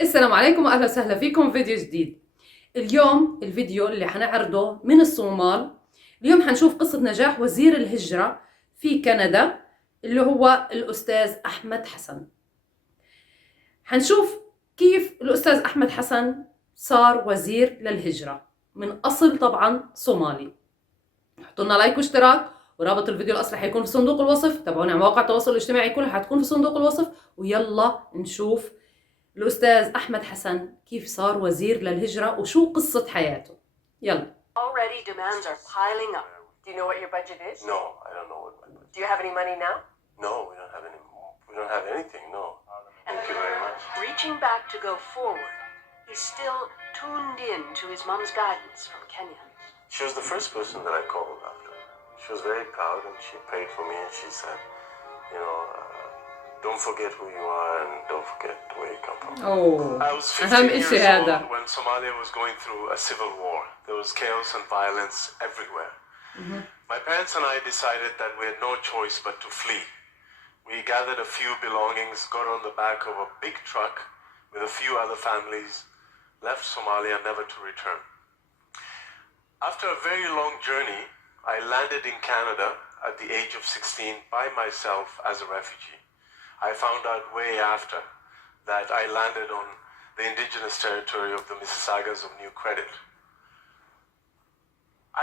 السلام عليكم واهلا وسهلا فيكم فيديو جديد. اليوم الفيديو اللي حنعرضه من الصومال. اليوم حنشوف قصة نجاح وزير الهجرة في كندا اللي هو الأستاذ أحمد حسن. حنشوف كيف الأستاذ أحمد حسن صار وزير للهجرة من أصل طبعا صومالي. حطوا لنا لايك واشتراك، ورابط الفيديو الأصلي حيكون في صندوق الوصف. تابعونا على مواقع التواصل الاجتماعي كلها حتكون في صندوق الوصف. ويلا نشوف الأستاذ أحمد حسن كيف صار وزير للهجرة وشو قصة حياته. يلا. Already demands are piling up. Do you know what your budget is? No, I don't know what my budget is. Do you have any money now? No, we don't have any. We don't have anything, no. Thank you very much. Reaching back to go forward, he's still tuned in to his mom's guidance from Kenya. She was the first person that I called after. She was very proud and she prayed for me and she said, don't forget who you are and don't forget where you come from. Oh, I was 15 years هذا. old when Somalia was going through a civil war. There was chaos and violence everywhere. My parents and I decided that we had no choice but to flee. We gathered a few belongings, got on the back of a big truck with a few other families, left Somalia never to return. After a very long journey, I landed in Canada at the age of 16 by myself as a refugee. I found out way after that I landed on the indigenous territory of the Mississaugas of New Credit.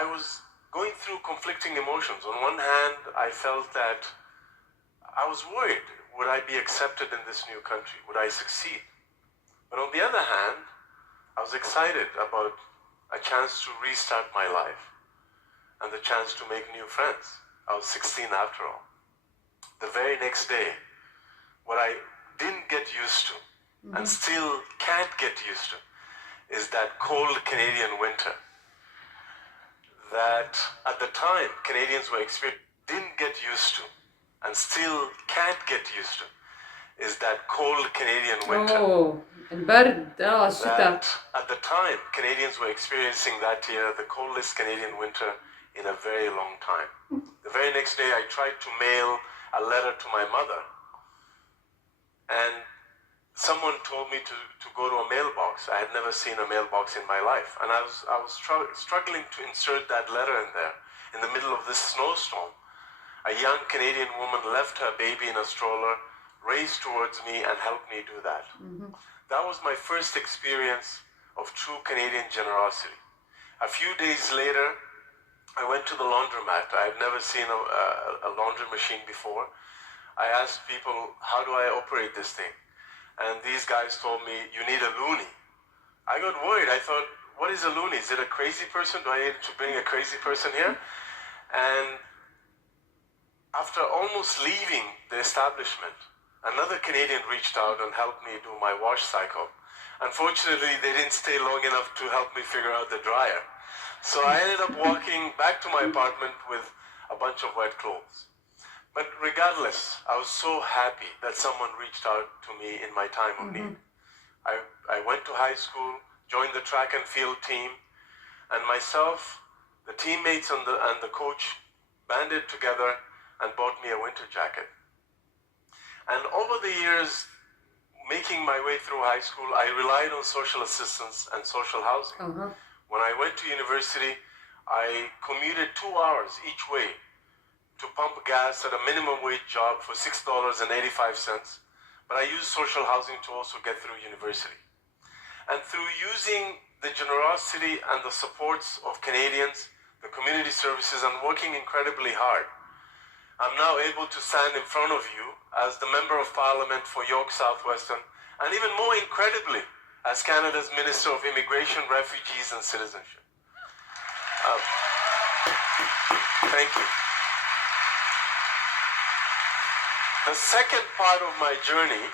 I was going through conflicting emotions. On one hand, I felt that I was worried, would I be accepted in this new country? Would I succeed? But on the other hand, I was excited about a chance to restart my life and the chance to make new friends. I was 16 after all. The very next day, what I didn't get used to and still can't get used to is that cold Canadian winter that at the time Canadians were experiencing, didn't get used to and still can't get used to is that cold Canadian winter. Oh, البرد الشتاء. That at the time Canadians were experiencing that year the coldest Canadian winter in a very long time. The very next day I tried to mail a letter to my mother and someone told me to go to a mailbox. I had never seen a mailbox in my life and I was struggling to insert that letter in there in the middle of this snowstorm. A young Canadian woman left her baby in a stroller, raced towards me and helped me do that. That was my first experience of true Canadian generosity. A few days later, I went to the laundromat. I had never seen a laundry machine before. I asked people, how do I operate this thing? And these guys told me, you need a loonie. I got worried. I thought, what is a loonie? Is it a crazy person? Do I need to bring a crazy person here? And after almost leaving the establishment, another Canadian reached out and helped me do my wash cycle. Unfortunately, they didn't stay long enough to help me figure out the dryer. So I ended up walking back to my apartment with a bunch of wet clothes. But regardless, I was so happy that someone reached out to me in my time of need. I went to high school, joined the track and field team, and myself, the teammates and the coach banded together and bought me a winter jacket. And over the years, making my way through high school, I relied on social assistance and social housing. When I went to university, I commuted 2 hours each way to pump gas at a minimum wage job for $6.85. But I used social housing to also get through university. And through using the generosity and the supports of Canadians, the community services, and working incredibly hard, I'm now able to stand in front of you as the Member of Parliament for York Southwestern, and even more incredibly, as Canada's Minister of Immigration, Refugees and Citizenship. Thank you. The second part of my journey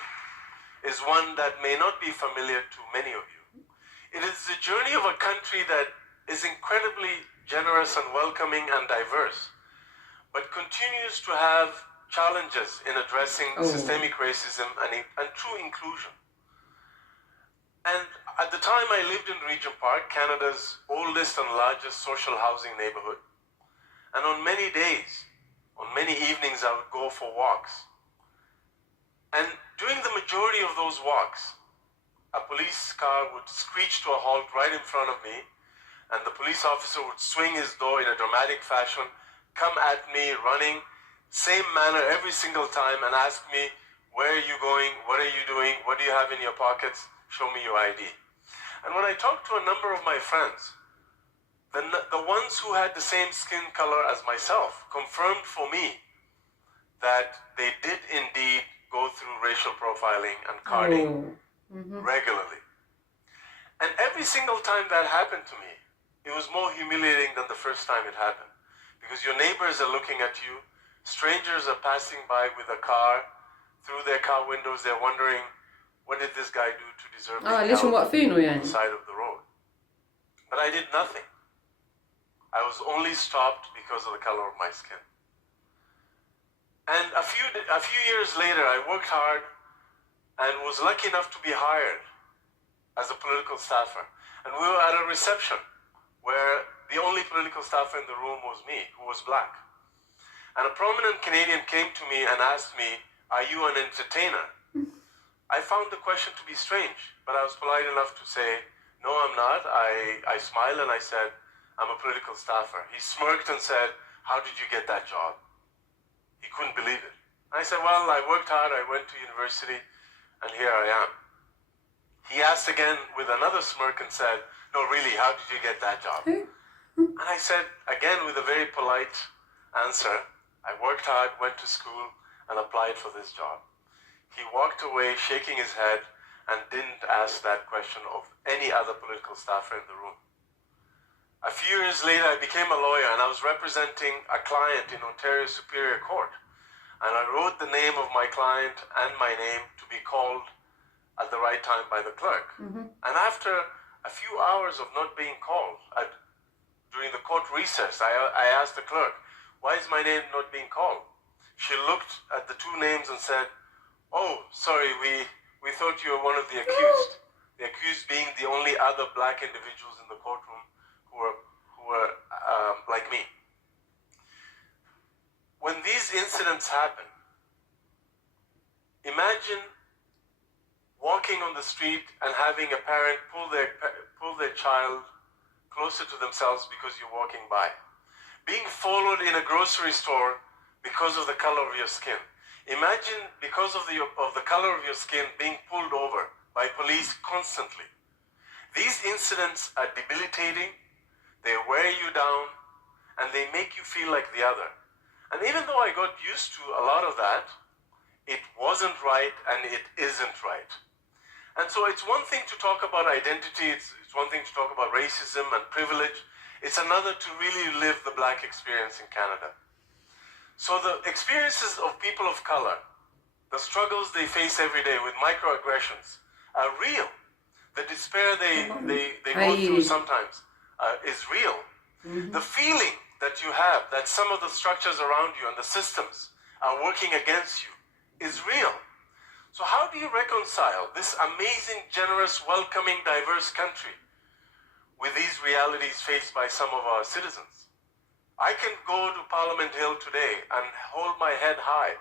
is one that may not be familiar to many of you. It is the journey of a country that is incredibly generous and welcoming and diverse, but continues to have challenges in addressing systemic racism and true inclusion. And at the time I lived in Regent Park, Canada's oldest and largest social housing neighborhood. And on many days, on many evenings, I would go for walks. And during the majority of those walks, a police car would screech to a halt right in front of me, and the police officer would swing his door in a dramatic fashion, come at me running, same manner every single time, and ask me, where are you going? What are you doing? What do you have in your pockets? Show me your ID. And when I talked to a number of my friends, the ones who had the same skin color as myself confirmed for me that they did indeed go through racial profiling and carding regularly. And every single time that happened to me, it was more humiliating than the first time it happened. Because your neighbors are looking at you, strangers are passing by with a car, through their car windows, they're wondering, what did this guy do to deserve being ليش held موقفينه on يعني؟ the side of the road? But I did nothing. I was only stopped because of the color of my skin. And a few years later, I worked hard and was lucky enough to be hired as a political staffer. And we were at a reception where the only political staffer in the room was me, who was black. And a prominent Canadian came to me and asked me, are you an entertainer? I found the question to be strange, but I was polite enough to say, no, I'm not. I smiled and I said, I'm a political staffer. He smirked and said, how did you get that job? He couldn't believe it. I said, well, I worked hard, I went to university, and here I am. He asked again with another smirk and said, no, really, how did you get that job? And I said, again with a very polite answer, I worked hard, went to school, and applied for this job. He walked away shaking his head and didn't ask that question of any other political staffer in the room. A few years later, I became a lawyer and I was representing a client in Ontario Superior Court. And I wrote the name of my client and my name to be called at the right time by the clerk. And after a few hours of not being called, during the court recess, I asked the clerk, why is my name not being called? She looked at the two names and said, oh, sorry, we thought you were one of the accused. The accused being the only other black individuals in the courtroom who were like me. When these incidents happen, imagine walking on the street and having a parent pull their child closer to themselves because you're walking by. Being followed in a grocery store because of the color of your skin. Imagine because of the color of your skin being pulled over by police constantly. These incidents are debilitating, they wear you down, and they make you feel like the other. And even though I got used to a lot of that, it wasn't right and it isn't right. And so it's one thing to talk about identity, it's one thing to talk about racism and privilege, it's another to really live the black experience in Canada. So the experiences of people of color, the struggles they face every day with microaggressions are real. The despair they go through sometimes is real. The feeling that you have that some of the structures around you and the systems are working against you is real. So how do you reconcile this amazing, generous, welcoming, diverse country with these realities faced by some of our citizens? I can go to Parliament Hill today and hold my head high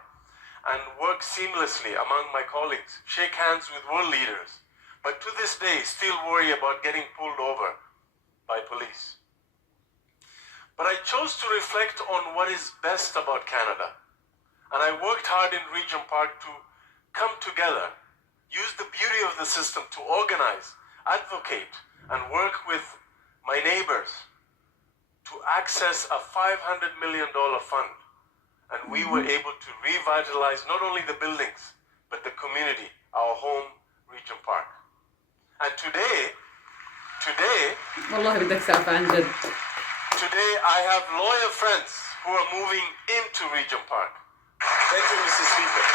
and work seamlessly among my colleagues, shake hands with world leaders, but to this day still worry about getting pulled over by police. But I chose to reflect on what is best about Canada. And I worked hard in Regent Park to come together, use the beauty of the system to organize, advocate, and work with my neighbors to access a $500 million fund. And we were able to revitalize not only the buildings, but the community, our home, Regent Park. And today, والله بدك سقف عن جد. today I have lawyer friends who are moving into Regent Park. Thank you, Mr. Speaker.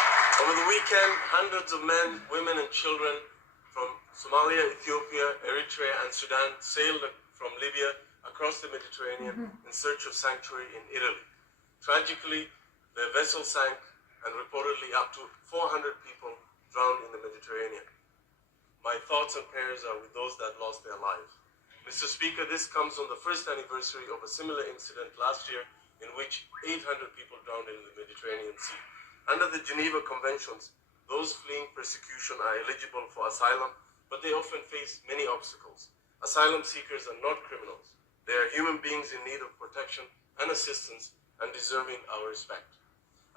Over the weekend, hundreds of men, women, and children from Somalia, Ethiopia, Eritrea, and Sudan sailed from Libya across the Mediterranean in search of sanctuary in Italy. Tragically, their vessel sank and reportedly up to 400 people drowned in the Mediterranean. My thoughts and prayers are with those that lost their lives. Mr. Speaker, this comes on the first anniversary of a similar incident last year in which 800 people drowned in the Mediterranean Sea. Under the Geneva Conventions, those fleeing persecution are eligible for asylum but they often face many obstacles. Asylum seekers are not criminals. They are human beings in need of protection and assistance and deserving our respect.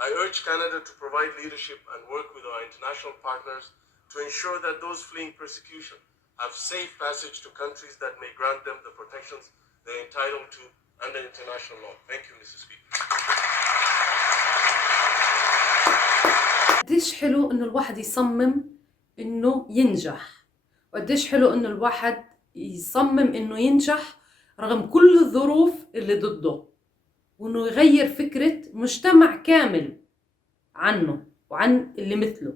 I urge Canada to provide leadership and work with our international partners to ensure that those fleeing persecution have safe passage to countries that may grant them the protections they're entitled to under international law. Thank you, Mr. Speaker. قديش حلو انه الواحد يصمم انه ينجح، وقديش حلو انه الواحد يصمم انه ينجح رغم كل الظروف اللي ضده، وانه يغير فكرة مجتمع كامل عنه وعن اللي مثله.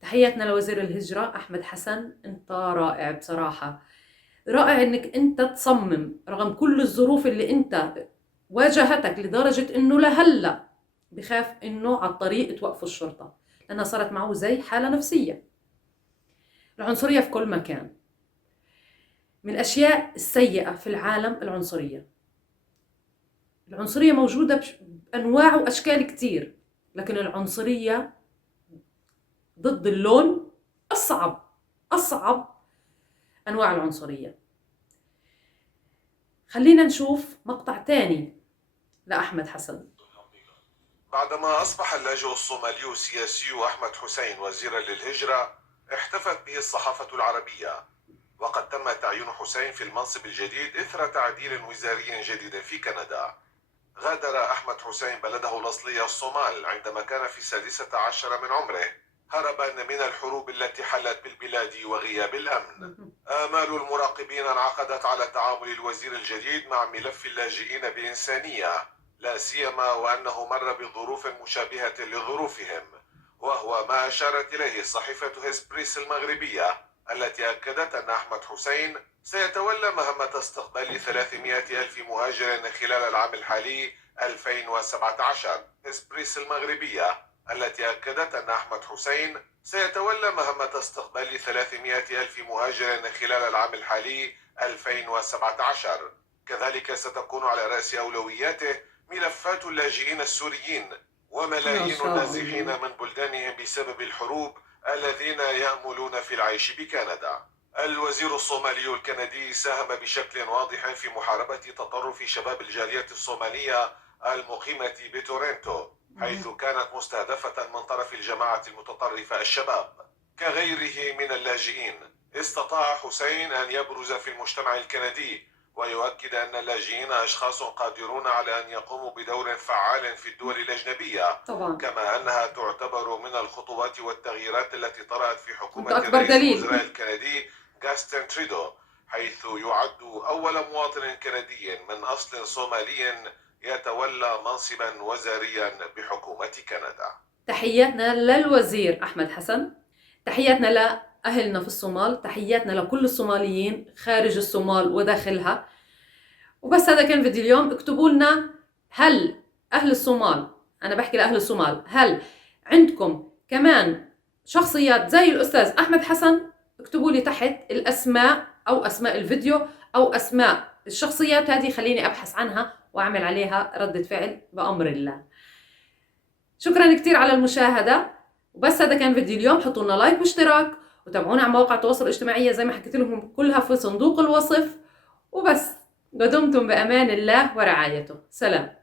تحياتنا لوزير الهجرة أحمد حسن، انت رائع بصراحة، رائع انك انت تصمم رغم كل الظروف اللي انت واجهتك، لدرجة انه لهلا بخاف انه على الطريق توقفوا الشرطة لانها صارت معه زي حالة نفسية. العنصرية في كل مكان، من الاشياء السيئة في العالم العنصرية. العنصرية موجودة بانواع واشكال كتير، لكن العنصرية ضد اللون اصعب انواع العنصرية. خلينا نشوف مقطع تاني لأحمد حسن. بعدما أصبح اللاجئ الصومالي السياسي أحمد حسين وزيرا للهجرة، احتفت به الصحافة العربية، وقد تم تعيين حسين في المنصب الجديد إثر تعديل وزاري جديد في كندا. غادر أحمد حسين بلده الأصلي الصومال عندما كان في 16 من عمره، هربا من الحروب التي حلت بالبلاد وغياب الأمن. آمال المراقبين انعقدت على تعامل الوزير الجديد مع ملف اللاجئين بإنسانية، لا سيما وأنه مر بظروف مشابهة لظروفهم، وهو ما أشارت إليه صحيفة هسبريس المغربية التي أكدت أن أحمد حسين سيتولى مهمة استقبال 300 ألف مهاجر خلال العام الحالي 2017. هسبريس المغربية التي أكدت أن أحمد حسين سيتولى مهمة استقبال 300 ألف مهاجر خلال العام الحالي 2017. كذلك ستكون على رأس أولوياته ملفات اللاجئين السوريين وملايين النازحين من بلدانهم بسبب الحروب الذين يأملون في العيش بكندا. الوزير الصومالي الكندي ساهم بشكل واضح في محاربة تطرف شباب الجالية الصومالية المقيمة بتورنتو، حيث كانت مستهدفة من طرف الجماعة المتطرفة الشباب. كغيره من اللاجئين، استطاع حسين أن يبرز في المجتمع الكندي ويؤكد أن اللاجئين أشخاص قادرون على أن يقوموا بدور فعال في الدول الأجنبية طبعا. كما أنها تعتبر من الخطوات والتغييرات التي طرأت في حكومة رئيس الوزراء الكندي جاستن تريدو، حيث يعد أول مواطن كندي من أصل صومالي يتولى منصبا وزاريا بحكومة كندا. تحياتنا للوزير أحمد حسن، تحياتنا لأهلنا في الصومال، تحياتنا لكل الصوماليين خارج الصومال وداخلها. وبس هذا كان فيديو اليوم. اكتبوا لنا، هل أهل الصومال، أنا بحكي لأهل الصومال، هل عندكم كمان شخصيات زي الأستاذ أحمد حسن؟ اكتبوا لي تحت الأسماء أو أسماء الفيديو أو أسماء الشخصيات هذه، خليني أبحث عنها وأعمل عليها ردة فعل بأمر الله. شكرا كتير على المشاهدة. وبس هذا كان فيديو اليوم. حطوا لنا لايك واشتراك وتابعونا على مواقع التواصل الاجتماعي زي ما حكيت لكم كلها في صندوق الوصف. وبس، دمتم بأمان الله ورعايته. سلام.